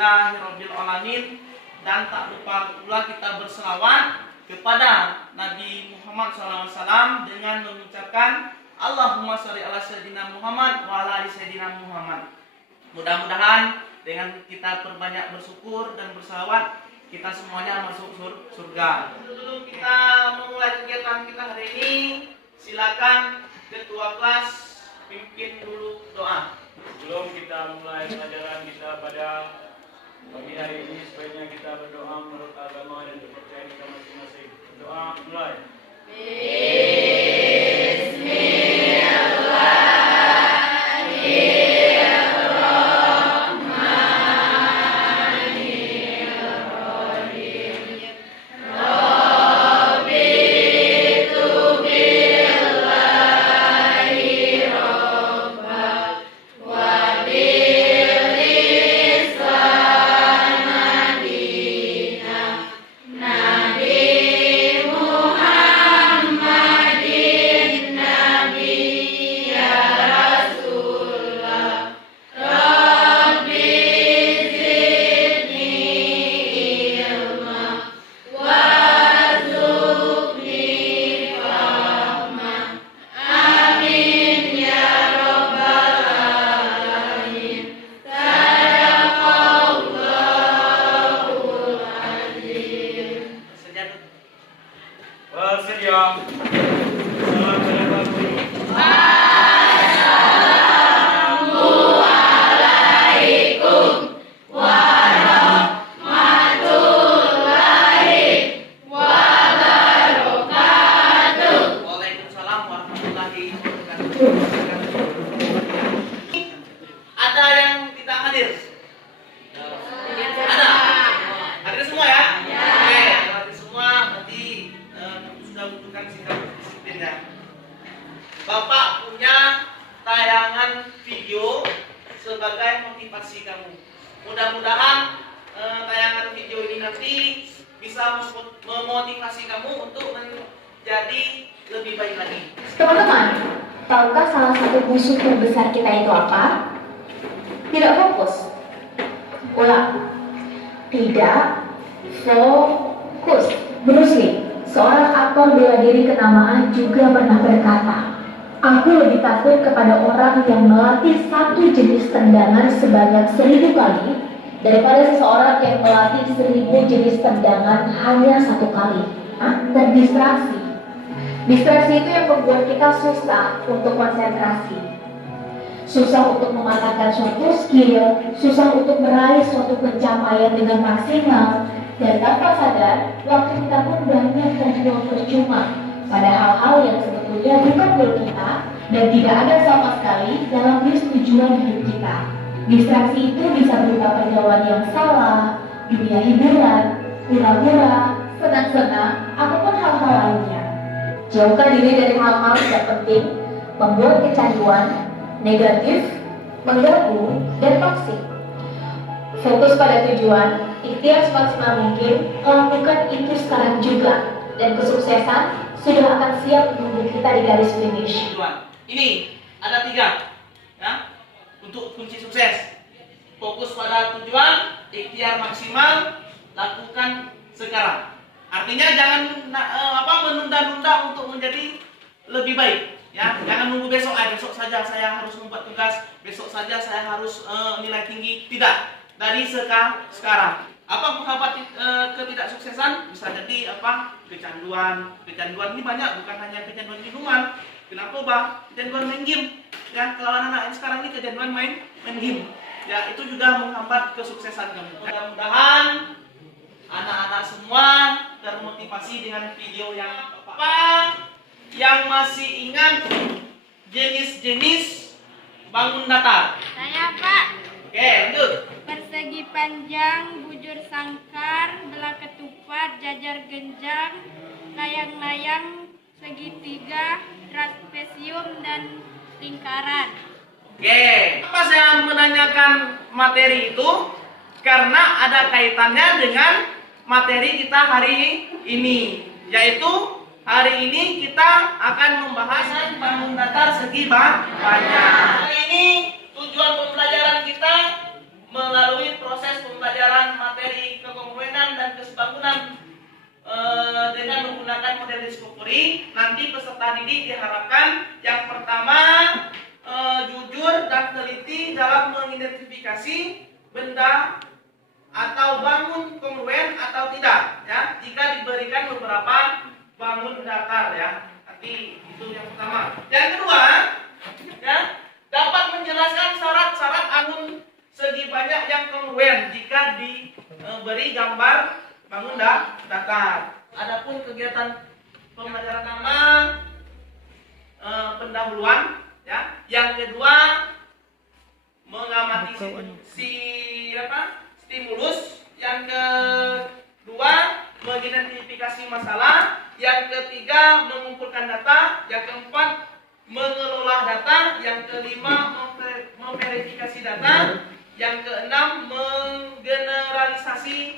Alhamdulillahirrabbilalamin. Dan tak lupa pula kita berselawat kepada Nabi Muhammad SAW dengan mengucapkan Allahumma sholli ala sayyidina Muhammad wa ala ali sayyidina Muhammad. Mudah-mudahan dengan kita perbanyak bersyukur dan berselawat, kita semuanya masuk surga. Sebelum kita memulai kegiatan kita hari ini, silakan ketua kelas pimpin dulu doa. Sebelum kita mulai pelajaran kita pada pagi hari ini, sebaiknya kita berdoa menurut agama dan kepercayaan kita masing-masing. Berdoa mulai. Ada yang tidak hadir? Ada? Hadir semua ya? Oke, hadir semua berarti sudah menunjukkan sikap disiplinnya. Bapak punya tayangan video sebagai motivasi kamu. Mudah-mudahan tayangan video ini nanti bisa memotivasi kamu untuk menjadi lebih baik lagi. Teman-teman, tahukah salah satu musuh terbesar kita itu apa? Tidak fokus. Ulang. Tidak fokus. Bruce Lee, seorang aktor bela diri kenamaan, juga pernah berkata, "Aku lebih takut kepada orang yang melatih satu jenis tendangan sebanyak 1000 kali daripada seseorang yang melatih 1000 jenis tendangan hanya 1 kali." Terdistraksi. Distraksi itu yang membuat kita susah untuk konsentrasi, susah untuk mematahkan suatu skill, susah untuk meraih suatu pencapaian dengan maksimal, dan tanpa sadar waktu kita pun banyak terbuang percuma pada hal-hal yang sebetulnya bukan goal kita dan tidak ada sama sekali dalam list tujuan hidup kita. Distraksi itu bisa berupa pergaulan yang salah, dunia hiburan, hura-hura, senang-senang, ataupun hal-hal lainnya. Jauhkan diri dari hal-hal tidak penting, membuat kecanduan, negatif, mengganggu, dan toksik. Fokus pada tujuan, ikhtiar semaksimal mungkin, lakukan itu sekarang juga, dan kesuksesan sudah akan siap menunggu kita di garis finish. Ini ada 3 ya, untuk kunci sukses. Fokus pada tujuan, ikhtiar maksimal, lakukan sekarang. Artinya jangan menunda-nunda untuk menjadi lebih baik. Ya, jangan nunggu besok saja saya harus membuat tugas, besok saja saya harus nilai tinggi. Tidak, dari sekarang. Apa penghambat ketidaksuksesan? Bisa jadi kecanduan. Kecanduan ini banyak, bukan hanya kecanduan minuman, narkoba, kecanduan main game. Ya, kalau anak-anak sekarang ini kecanduan main game. Ya, itu juga menghambat kesuksesan kamu. Mudah-mudahan anak-anak semua termotivasi dengan video yang yang masih ingat jenis-jenis bangun datar. Saya, Pak. Oke, lanjut. Persegi panjang, bujur sangkar, belah ketupat, jajar genjang, layang-layang, segitiga, trapesium, dan lingkaran. Oke, apa saya menanyakan materi itu? Karena ada kaitannya dengan materi kita hari ini, yaitu hari ini kita akan membahas bangun datar segi banyak. Hari ini tujuan pembelajaran kita melalui proses pembelajaran materi kekongruenan dan kesebangunan dengan menggunakan model Discovery, nanti peserta didik diharapkan yang pertama jujur dan teliti dalam mengidentifikasi benda atau bangun kongruen atau tidak, ya. Jika diberikan beberapa bangun datar, ya. Nanti itu yang pertama. Yang kedua, ya, dapat menjelaskan syarat-syarat bangun segi banyak yang kongruen jika diberi gambar bangun datar. Adapun kegiatan pembelajaran pertama pendahuluan, ya. Yang kedua mengamati stimulus. Yang kedua mengidentifikasi masalah. Yang ketiga mengumpulkan data. Yang keempat mengelola data. Yang kelima memverifikasi data. Yang keenam menggeneralisasi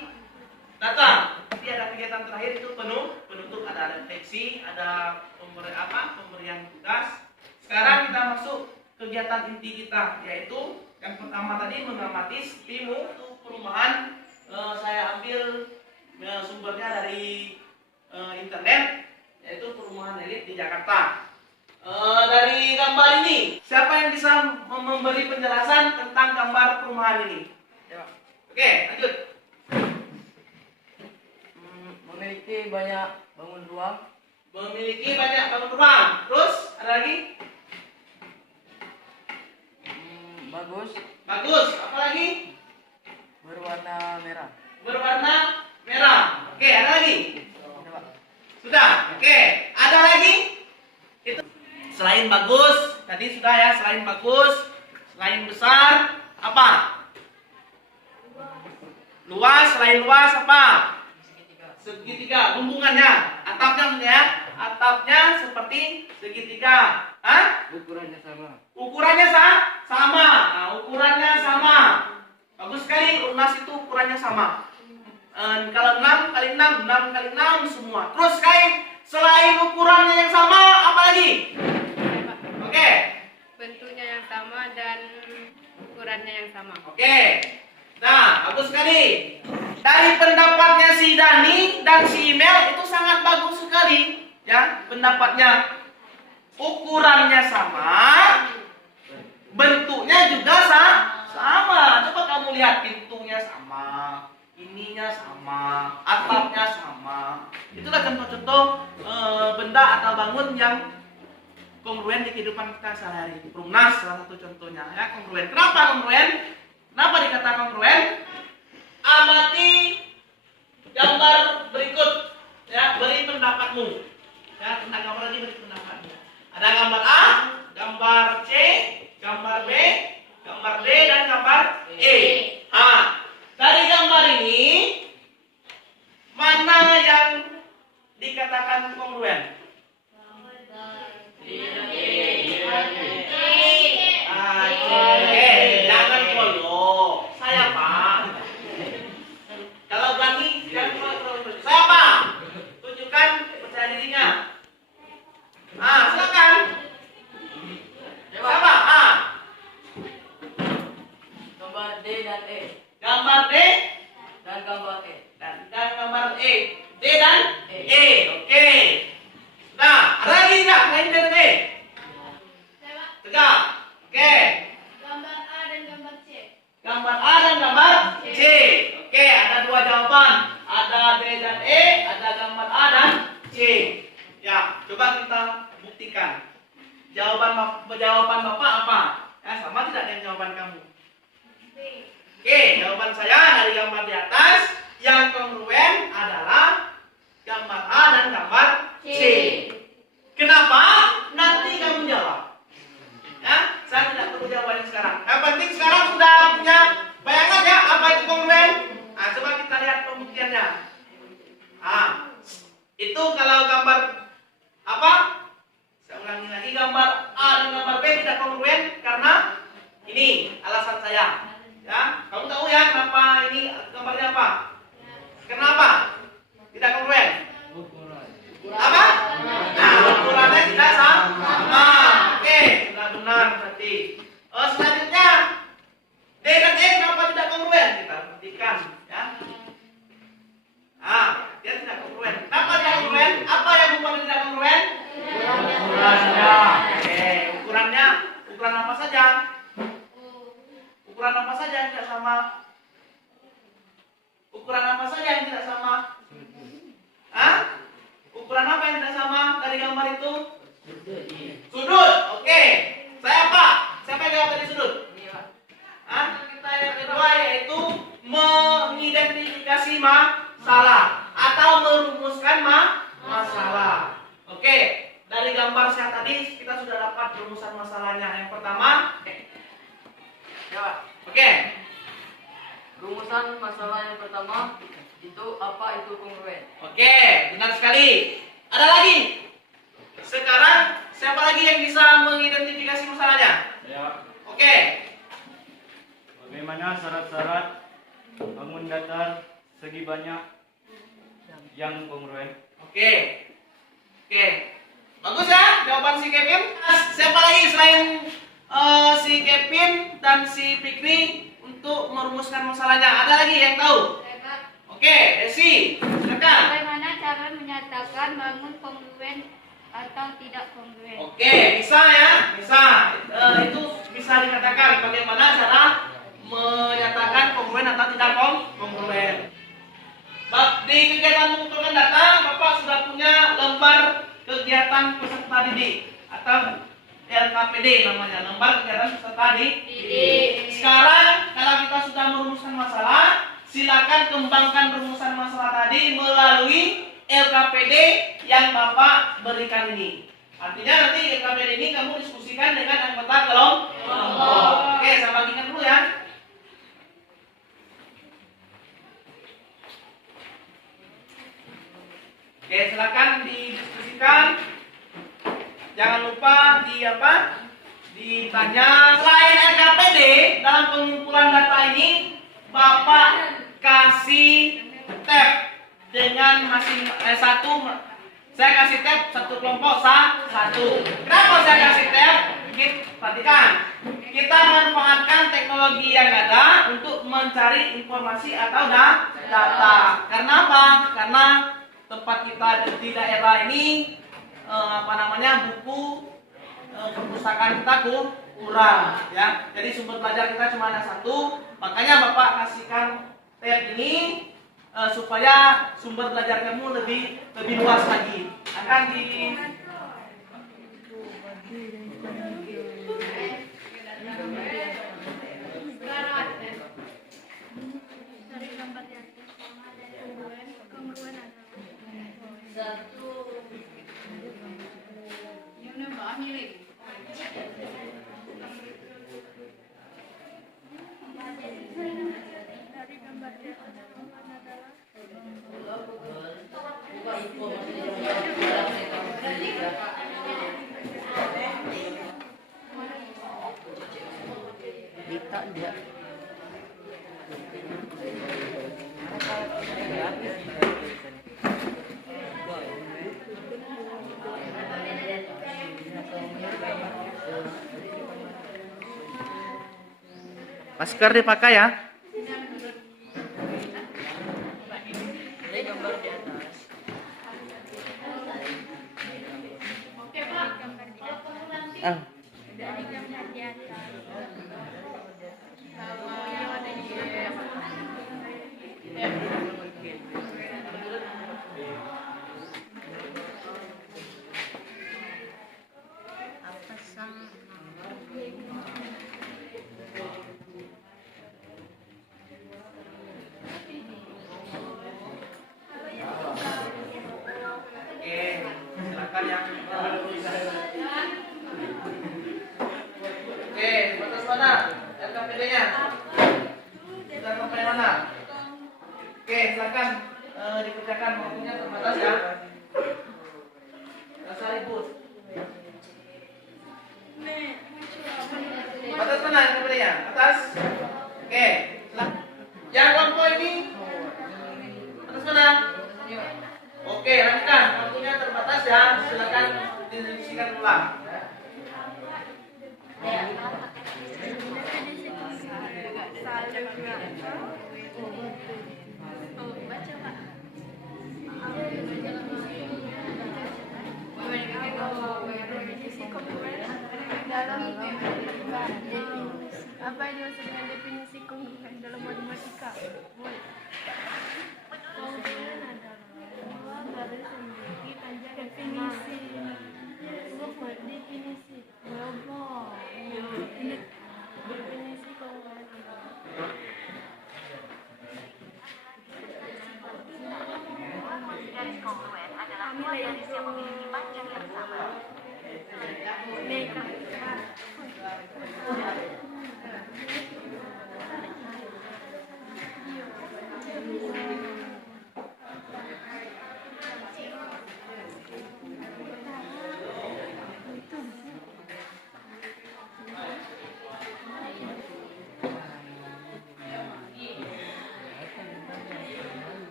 data. Nanti ada kegiatan terakhir itu penutup, ada refleksi, ada pemberian tugas. Sekarang kita masuk kegiatan inti kita, yaitu yang pertama tadi mengamati STIMU itu perumahan. Saya ambil sumbernya dari internet, yaitu perumahan elit di Jakarta. Dari gambar ini, siapa yang bisa memberi penjelasan tentang gambar perumahan ini? Oke, lanjut. Memiliki banyak bangun ruang. Memiliki banyak bangun ruang. Terus ada lagi? Bagus. Bagus. Apa lagi? Berwarna merah. Berwarna merah. Oke, ada lagi? Ada, Pak. Sudah. Oke, ada lagi? Itu selain bagus, tadi sudah ya, selain bagus, selain besar, apa? Luas, selain luas apa? Segitiga. Hubungannya, atapnya ya, atapnya seperti segitiga. Hah? Ukurannya sama. Ukurannya sama. Nah, ukurannya sama. Bagus sekali, lunas itu ukurannya sama. Kalau 6 kali 6, 6 kali 6 semua. Terus selain ukurannya yang sama, apa lagi? Oke. Bentuknya yang sama dan ukurannya yang sama. Oke. Nah, bagus sekali. Dari pendapatnya si Dani dan si Mel itu sangat bagus sekali, ya, pendapatnya. Ukurannya sama, bentuknya juga sama. Coba kamu lihat, pintunya sama, ininya sama, atapnya sama. Itulah contoh-contoh benda atau bangun yang kongruen di kehidupan kita sehari-hari. Perumnas salah satu contohnya, ya, kongruen. Kenapa kongruen? Kenapa dikatakan kongruen? Amati gambar berikut, ya, beri pendapatmu. Ya, tentang gambar ini beri pendapatmu. Ada gambar A, gambar C, gambar B, gambar D, dan gambar E. Dari gambar ini mana yang dikatakan kongruen? Jangan follow saya, Pak. Kalau berani jangan follow saya, Pak. Tunjukkan percaya dirinya. Silakan. Siapa? Gambar D dan E. Gambar D Dan gambar E. dan gambar E. D dan E. Oke. Nah, ada lagi nggak selain D dan E? Tegak. Oke. Gambar A dan gambar C. Gambar A dan gambar C. Oke, ada dua jawaban. Ada D dan E, ada gambar A dan C. Ya, coba kita buktikan. Jawaban Bapak apa? Ya, sama tidak dengan jawaban kamu? Oke, jawaban saya dari gambar di atas, yang kongruen adalah gambar A dan gambar C. Kenapa? Nanti kamu jawab. Ya, saya tidak perlu jawabannya sekarang. Yang penting sekarang sudah punya bayangan ya apa itu kongruen. Nah, coba kita lihat pembuktiannya. Itu kalau gambar apa? Saya ulangi lagi, gambar A dan gambar B tidak kongruen karena ini alasan saya. Ya, kamu tahu ya kenapa ini gambarnya apa? Kenapa? Tidak kongruen. Apa? Nah, ukurannya tidak sama. Oke, sudah benar berarti. Selanjutnya D dan E kenapa tidak masalah atau merumuskan masalah. Oke, dari gambar saya tadi kita sudah dapat rumusan masalahnya. Yang pertama, Ya, oke, rumusan masalah yang pertama itu apa itu kongruen? oke, benar sekali. Ada lagi? Sekarang siapa lagi yang bisa mengidentifikasi masalahnya? Ya. Oke, Bagaimana syarat-syarat bangun datar segi banyak yang kongruen? oke, oke. Bagus ya jawaban si Kevin. Siapa lagi selain si Kevin dan si Fikri untuk merumuskan masalahnya? Ada lagi yang tahu? Saya, Pak. Oke, Desi, silakan. Bagaimana cara menyatakan bangun kongruen atau tidak kongruen? Oke, bisa ya, bisa. Itu bisa dikatakan bagaimana cara menyatakan kongruen atau tidak kongruen. Di kegiatan mengumpulkan data, Bapak sudah punya lembar kegiatan peserta didik atau LKPD namanya, lembar kegiatan peserta didik. Sekarang kalau kita sudah merumuskan masalah, silakan kembangkan rumusan masalah tadi melalui LKPD yang Bapak berikan ini. Artinya nanti LKPD ini kamu diskusikan dengan anggota kelompok. Oke, saya bagikan dulu ya. Oke, silakan didiskusikan. Jangan lupa ditanya. Selain LKPD dalam pengumpulan data ini, Bapak kasih tab dengan satu. Saya kasih tab satu kelompok satu. Kenapa saya kasih tab? Perhatikan. Kita manfaatkan teknologi yang ada untuk mencari informasi atau data. Karena apa? Karena tempat kita di daerah ini buku perpustakaan kita kurang ya. Jadi sumber belajar kita cuma ada satu. Makanya Bapak kasihkan tab ini supaya sumber belajar kamu lebih luas lagi. Akan di Dari gambar di atas, sama dari kongruen adalah ini Mbak milik. Dari gambar di atas adalah Kita dia. masker dipakai ya. Ini gambar di atas. Oke, Pak. Ah. Dari gambar di atas. Sama yang ada di Oke, silakan ya. Oke, batas mana? LKPD-nya. Sudah sampai mana? Oke, silakan dikerjakan waktunya terbatas ya. Rasa ribut. Batas mana LKPD-nya? Atas. Oke, silakan. Yang kelompok ini atas mana? Oke, lanjutkan. Waktunya terbatas ya. Silakan didiskusikan ulang. Apa yang dimaksud dengan definisi kongruen dalam matematika? Kongruen adalah dua garis yang memiliki panjang definisi. Definisi global. Definisi kongruen adalah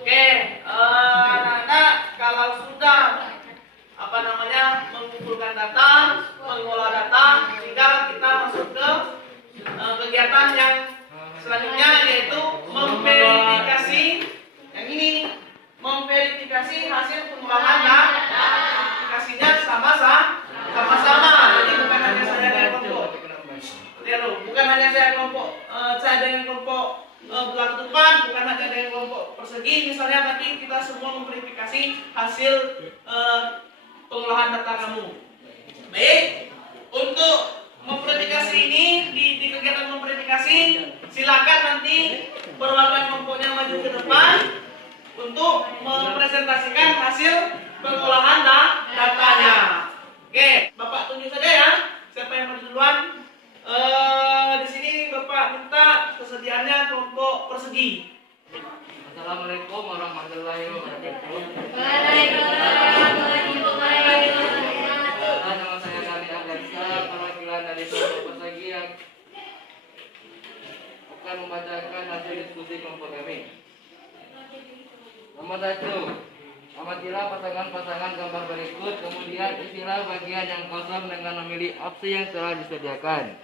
Oke, anak-anak kalau sudah mengumpulkan data, mengolah data, tinggal kita masuk ke kegiatan yang selanjutnya, yaitu memverifikasi. Yang ini memverifikasi hasil pengolahan data. Verifikasinya sama-sama. Jadi bukan hanya saya dengan kelompok. Bukan hanya saya dengan kelompok belakang depan, bukan hanya dengan kelompok persegi misalnya, tapi kita semua memverifikasi hasil pengolahan data kamu. Baik, untuk memverifikasi ini di kegiatan memverifikasi, silakan nanti perwakilan kelompoknya maju ke depan untuk mempresentasikan hasil pengolahan datanya. Oke, Bapak tunjuk saja ya, siapa yang maju duluan. Di sini Bapak minta kesediaannya kelompok persegi. Assalamualaikum warahmatullahi wabarakatuh. Nama saya Kali Agansa, perwakilan dari kelompok persegi yang akan membacakan hasil diskusi kelompok kami. Nomor 1. Amatilah pasangan-pasangan gambar berikut, kemudian isilah bagian yang kosong dengan memilih opsi yang telah disediakan.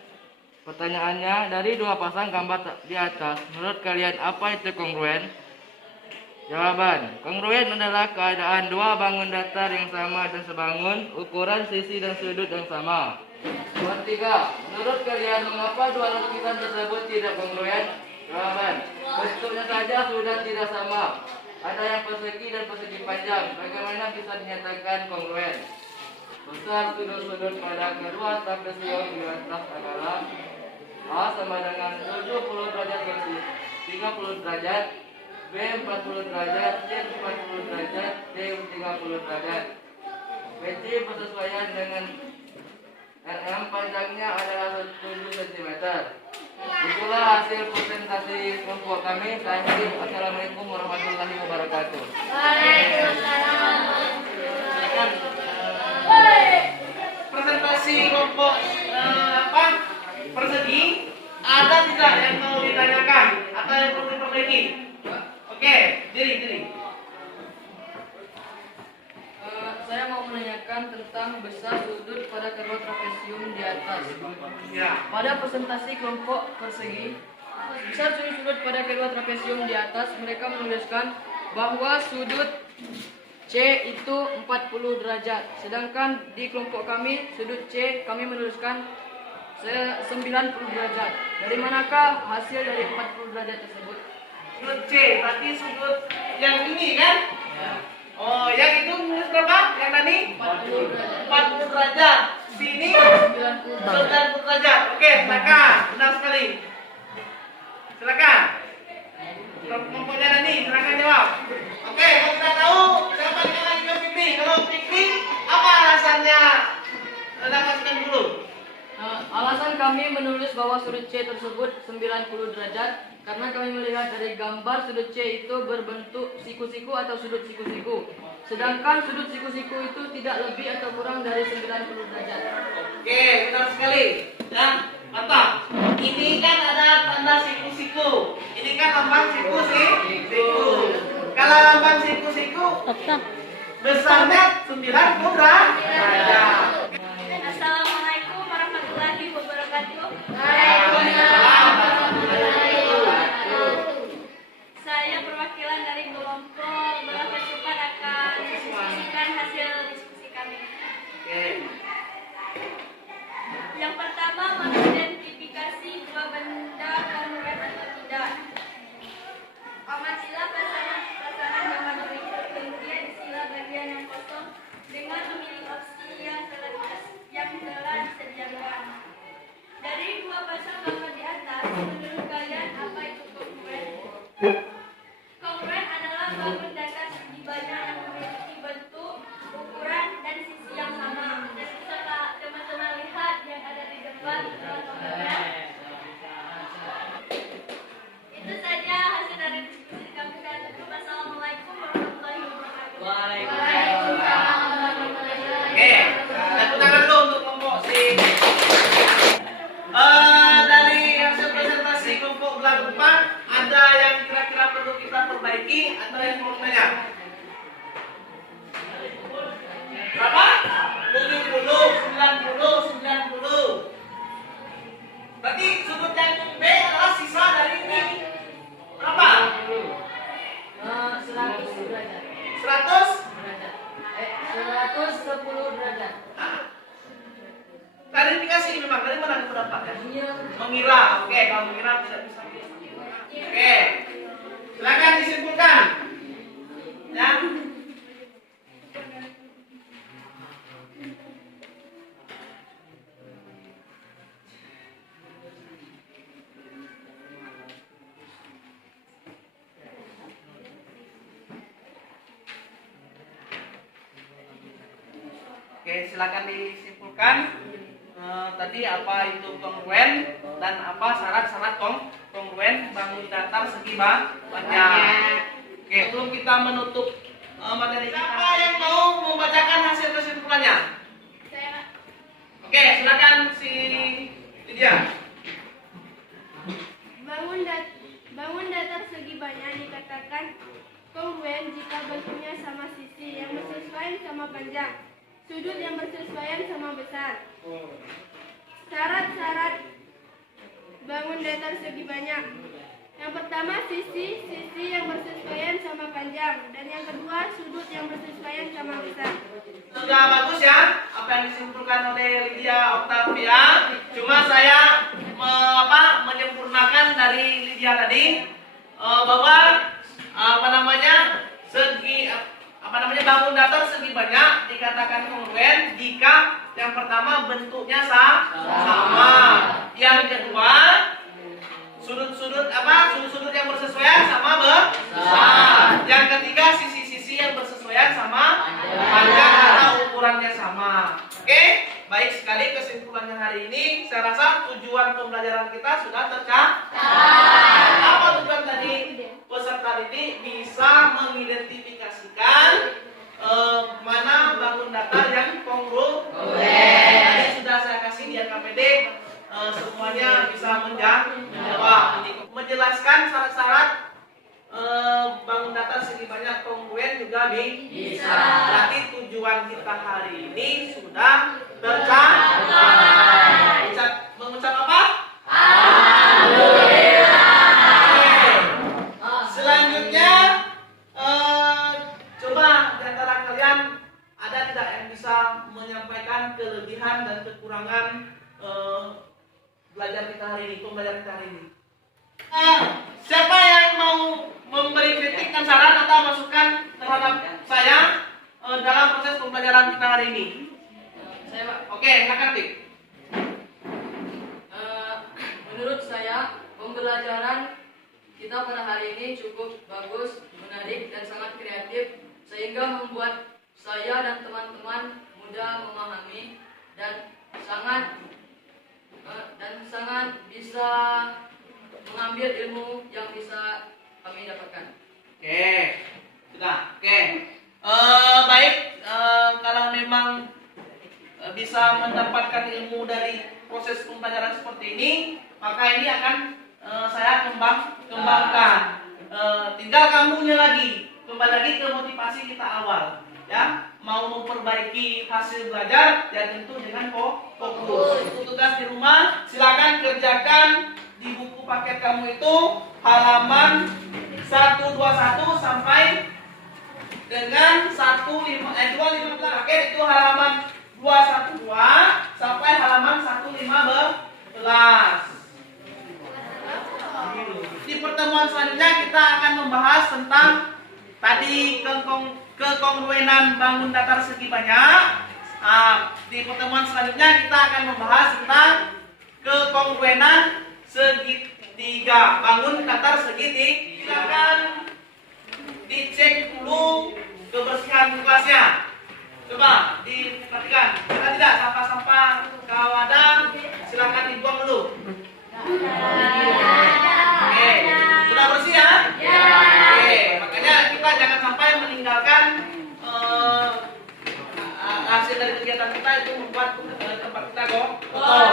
Pertanyaannya, dari dua pasang gambar di atas, menurut kalian apa itu kongruen? Jawaban, kongruen adalah keadaan dua bangun datar yang sama dan sebangun, ukuran sisi dan sudut yang sama. Nomor 3, menurut kalian mengapa dua lukisan tersebut tidak kongruen? Jawaban, bentuknya saja sudah tidak sama. Ada yang persegi dan persegi panjang. Bagaimana bisa dinyatakan kongruen? Besar sudut-sudut pada kedua trapesium di atas adalah A sama dengan 70 derajat versus 30 derajat, B 40 derajat, C 40 derajat, D 30 derajat. BC bersesuaian dengan RM, panjangnya adalah 7 cm. Itulah hasil presentasi kelompok kami. Saya akhiri. Assalamualaikum warahmatullahi wabarakatuh. Silakan. Presentasi kelompok persegi, ada tidak yang mau ditanyakan atau yang perlu diperbaiki? Oke, diri. Saya mau menanyakan tentang besar sudut pada kedua trapesium di atas. Ya. Pada presentasi kelompok persegi, besar sudut pada kedua trapesium di atas, mereka menuliskan bahwa sudut C itu 40 derajat. Sedangkan di kelompok kami, sudut C kami menuliskan 90 derajat. Dari manakah hasil dari 40 derajat tersebut? Sudut C, berarti sudut yang ini kan? Ya. Oh, yang itu nulis berapa? Yang tadi? 40 derajat. Sini 90 derajat. Oke, silakan. Benar sekali. Silakan. Kelompoknya Dani, silakan jawab. Oke, kalau kita tahu siapa yang lagi ke Fikri. Kalau Fikri, apa alasannya? Kita kasihkan dulu. Alasan kami menulis bahwa sudut C tersebut 90 derajat karena kami melihat dari gambar sudut C itu berbentuk siku-siku atau sudut siku-siku. Sedangkan sudut siku-siku itu tidak lebih atau kurang dari 90 derajat. Oke, benar sekali. Ya, mantap. Ini kan ada tanda siku-siku. Ini kan lambang siku. Kalau lambang siku-siku besarnya 90 derajat. Assalamualaikum warahmatullahi wabarakatuh. Saya perwakilan dari kelompok bola kesukaan akan mendiskusikan hasil diskusi kami. Oke. Yang pertama, mengidentifikasi dua benda kongruen atau tidak. Amatilah pasangan gambar berikut, kemudian isilah bagian yang kosong dengan 110 derajat. Klarifikasi ini memang dari mana pendapatnya? Mengira. Oke, kalau mengira tidak bisa. Oke. Silakan disimpulkan. Ya. Oke, silakan disimpulkan. Tadi apa itu kongruen dan apa syarat-syarat kongruen bangun datar segi banyak. Oke, sebelum kita menutup materi kita, siapa yang mau membacakan hasil kesimpulannya? Saya Oke, silakan si Lydia. bangun datar segi banyak dikatakan kongruen jika bentuknya sama sisi yang bersesuaian sama panjang, sudut yang bersesuaian sama besar. Syarat-syarat bangun datar segi banyak. Yang pertama sisi yang bersesuaian sama panjang, dan yang kedua sudut yang bersesuaian sama besar. Sudah bagus ya apa yang disimpulkan oleh Lydia Octavia. Cuma saya menyempurnakan dari Lydia tadi bahwa bangun datar segi banyak dikatakan kongruen jika yang pertama bentuknya sama, yang kedua sudut-sudut yang bersesuaian sama besar, yang ketiga sisi-sisi yang bersesuaian sama panjang atau ukurannya sama. Oke, baik sekali kesimpulannya hari ini. Saya rasa tujuan pembelajaran kita sudah tercapai. Apa tujuan tadi? Peserta didik bisa mengidentifikasikan mana bangun datar yang kongruen. Tadi sudah saya kasih di KPD, semuanya bisa menjawab. Menjelaskan syarat-syarat bangun datar segi banyak kongruen juga bisa. Berarti tujuan kita hari ini sudah tercapai. Mengucap apa? Selanjutnya, coba di antara kalian ada tidak yang bisa menyampaikan kelebihan dan kekurangan belajar kita hari ini, pembelajaran kita hari ini? Siapa yang mau memberi kritik dan saran atau masukan terhadap saya dalam proses pembelajaran kita hari ini? Saya Pak. Oke, silakan Dik. Menurut saya pembelajaran kita pada hari ini cukup bagus, menarik dan sangat kreatif sehingga membuat saya dan teman-teman mudah memahami dan sangat bisa mengambil ilmu yang bisa kami dapatkan. Oke, sudah. Oke, baik. Kalau memang bisa mendapatkan ilmu dari proses pembelajaran seperti ini, maka ini akan saya kembangkan. Tinggal kamunya lagi, kembali lagi ke motivasi kita awal, ya. Mau memperbaiki hasil belajar, ya tentu dengan fokus. Untuk tugas di rumah, silakan kerjakan di buku paket kamu itu halaman 121 sampai dengan 215. Paket itu halaman 212 sampai halaman 115. Di pertemuan selanjutnya kita akan membahas tentang tadi kekongruenan bangun datar segi banyak. Di pertemuan selanjutnya kita akan membahas tentang kekongruenan segitiga, bangun datar segitiga. Silakan dicek dulu kebersihan kelasnya. Coba diperhatikan, ada tidak sampah-sampah ke wadah, silakan dibuang dulu. Oke, sudah bersih ya? Oke, makanya kita jangan sampai meninggalkan hasil dari kegiatan kita itu membuat tempat kita kotor.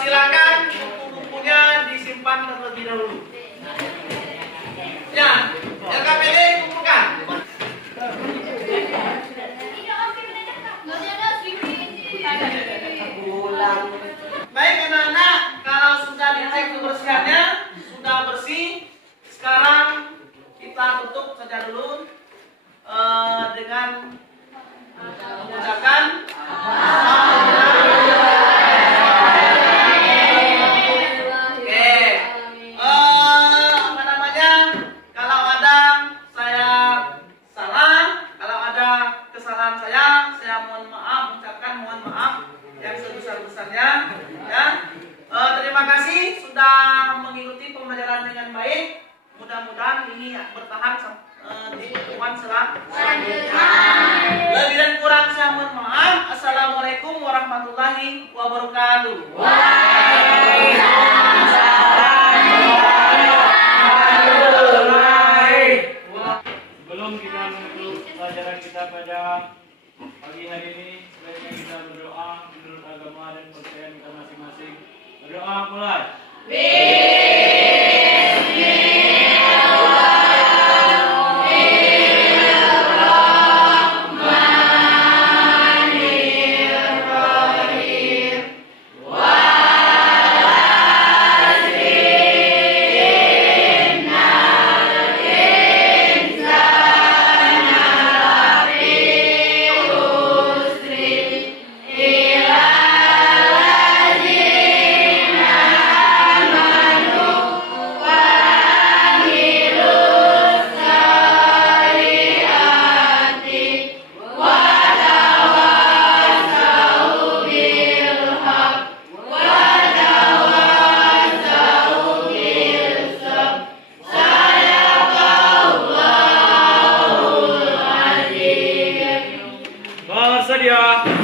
Silakan buku-bukunya disimpan terlebih dahulu. Ya, LKPD kumpulkan. Baik anak-anak, kalau sudah dicek kebersihannya, sudah bersih, sekarang kita tutup saja dulu dengan selanjutnya. Lebih dan kurang saya mohon maaf. Assalamualaikum warahmatullahi wabarakatuh. Sebelum kita menutup pelajaran kita pada pagi hari ini, sebaiknya kita berdoa menurut agama dan kepercayaan kita masing-masing. Berdoa mulai. Bersedia.